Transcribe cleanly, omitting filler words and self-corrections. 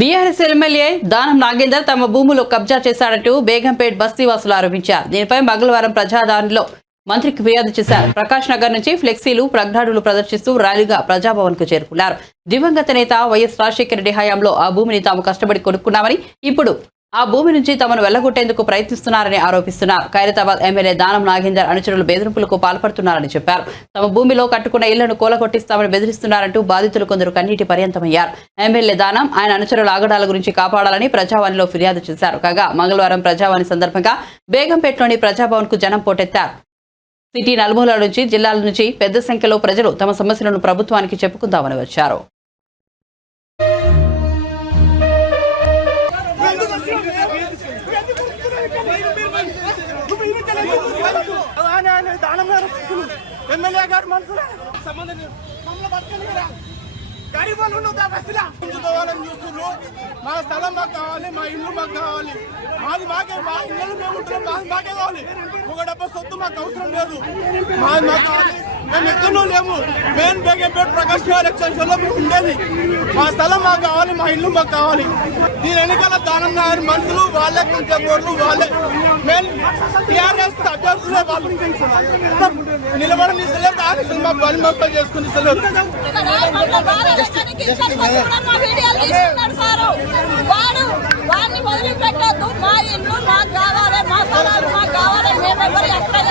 BRS MLA Danam Nagender తమ భూములు కబ్జా చేశారంటూ బేగంపేట్ బస్తీవాసులు ఆరోపించారు. దీనిపై మంగళవారం ప్రజాదానిలో మంత్రికి ఫిర్యాదు చేశారు. ప్రకాష్ నగర్ నుంచి ఫ్లెక్సీలు ప్రజ్ఞాడులు ప్రదర్శిస్తూ ర్యాలీగా ప్రజాభవన్ కు చేరుకున్నారు. దివంగత నేత వైఎస్ రాజశేఖర రెడ్డి హయాంలో ఆ భూమిని తాము కష్టపడి కొనుక్కున్నామని, ఇప్పుడు ఆ భూమి నుంచి తమను వెళ్లగొట్టేందుకు ప్రయత్నిస్తున్నారని ఆరోపిస్తున్నారు. ఖైరతాబాద్ ఎమ్మెల్యే దానం నాగేందర్ అనుచరులు బెదిరింపులకు పాల్పడుతున్నారని చెప్పారు. తమ భూమిలో కట్టుకున్న ఇళ్లను కూలగొట్టిస్తామని బెదిరిస్తున్నారంటూ బాధితులు కొందరు కన్నీటి పర్యంతమయ్యారు. ఎమ్మెల్యే దానం ఆయన అనుచరుల ఆగడాల గురించి కాపాడాలని ప్రజావాణిలో ఫిర్యాదు చేశారు. కాగా మంగళవారం ప్రజావాణి సందర్భంగా బేగంపేటలోని ప్రజాభవన్ కు జనం పోటెత్తారు. సిటీ నలుమూలల నుంచి, జిల్లాల నుంచి పెద్ద సంఖ్యలో ప్రజలు తమ సమస్యలను ప్రభుత్వానికి చెప్పుకుందామని వచ్చారు. ఎమ్మెల్యే గారు మనసులో సంబంధం మమ్మల్ని బతకనిరా గరీబులు చూస్తున్నారు. మా స్థలం మాకు కావాలి, మా ఇల్లు మాకు కావాలి, మాకే మా ఇళ్ళు మేము ఉంటున్నాం, మాకే కావాలి. ఒక డబ్బా సొత్తు మాకు అవసరం లేదు, మాకు కావాలి. మేము ఎక్కడో లేము, మెయిన్ బేగంపేట ప్రకాష్ నగర్ ఎక్స్టెన్షన్ లో మేము ఉండేది. మా స్థలం మాకు కావాలి, మా ఇల్లు మాకు కావాలి. దీని వెనకాల దానం నాగర్ మనుషులు వాళ్ళే, కొంచెం వాళ్ళే మెయిన్ టీఆర్ఎస్ అభ్యర్థులే వాళ్ళు నిలబడి మా పని మొక్కలు చేసుకుని వాడిని వదిలిపెట్టద్దు. మా ఇల్లు మాకు కావాలి, మా స్థలాలు మాకు కావాలి. మేము ఎవరు ఎక్కడ